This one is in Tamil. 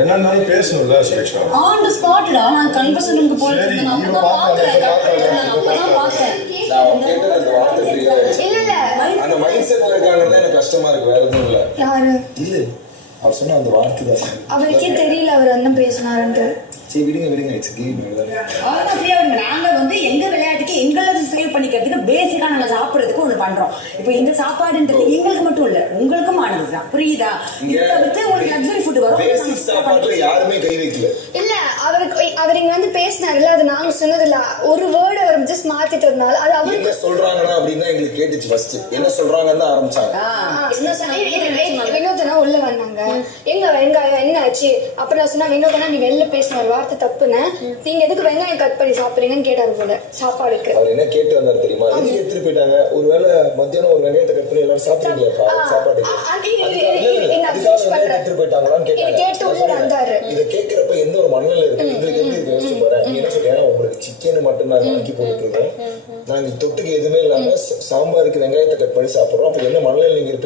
என்னன்னு பேசணும்ல சுரேஷா. ஆன் தி ஸ்பாட்ல நான் கன்வர்சேஷன் ரூமுக்கு போறது நம்ம தான் பாக்குறேன். நான் பாக்குறேன். நான் கேட்டது அந்த வார்த்தை புரியல. இல்ல அந்த மைண்ட் செட்ல இருக்கானே எனக்கு கஷ்டமா இருக்கு, வேற எதுவும் இல்ல. யாரு இல்ல அவர் சொன்ன அந்த வார்த்தை தான் அவருக்கே தெரியல அவர் என்ன பேசினாருன்னு. சரி விடுங்க இட்ஸ் கேம். அவ்வளவுதான் ஃப்ரீயா விடுங்க. நாங்க வந்து எங்க விளையாட்டுக்கு எங்களை சேவ் பண்ணிக்கிறதுக்கு பேசிக்கா நாங்க சாப்பிடுறதுக்கு ஒண்ணு பண்றோம். இப்போ இந்த சாப்பாடுன்றது எங்களுக்கு மட்டும் இல்ல உங்களுக்கும் ஆனதுதான், புரியுதா? இதை தவிர்த்து உங்களுக்கு லக்ஸரி ஃபுட் வரும். பேசிக் சாப்பாட்டுல யாருமே கை வைக்கல. இல்ல அவர் இங்க வந்து பேசினாருல, அது நாங்க சொன்னது இல்ல. ஒரு வேர்டு அவர் ஜஸ்ட் மாத்திட்டு இருந்தால அது அவர் என்ன சொல்றாங்கன்னா அப்படின்னா எங்களுக்கு கேட்டுச்சு. ஃபர்ஸ்ட் என்ன சொல்றாங்கன்னு தான் ஆரம்பிச்சாங்க. வினோதனா உள்ள வந்தாங்க. எங்க வெங்காயம் என்ன ஆச்சு? அப்புறம் நான் சொன்னா வினோதனா நீ வெளில பேசின ஒரு வார்த்தை தப்புன்னு, நீங்க எதுக்கு வெங்காயம் கட் பண்ணி சாப்பிடுறீங்கன்னு கேட்டாரு போல சாப்பாடுக்கு. அவர் என்ன கேட்டு வந்தாரு தெரியுமா? எதுக்கு எடுத்துட்டு போயிட்டாங்க? ஒருவேளை மத்தியானம் ஒரு வெங்காயத்தை கட் பண்ணி எல்லாரும் சாப்பிடுறீங்களா சாப்பாடுக்கு எடுத்துட்டு போயிட்டாங்களான்னு கேட்டு உள்ள வந்தாரு. இதை கேட்கிறப்ப எந்த ஒரு மனநிலை இருக்கு எங்களுக்கு எப்படி இருக்கு யோசிச்சு பாரு. நீ என்ன சொல்றீங்க? உங்களுக்கு சிக்கன் மட்டன் நாங்க ஆக்கி போட்டுட்டு இருக்கோம், நாங்க தொட்டுக்கு எதுவுமே இல்லாம சாம்பாருக்கு வெங்காயத்தை கட் பண்ணி சாப்பிடுறோம். அப்ப என்ன மனநிலை நீங்க இருப்பீங்க?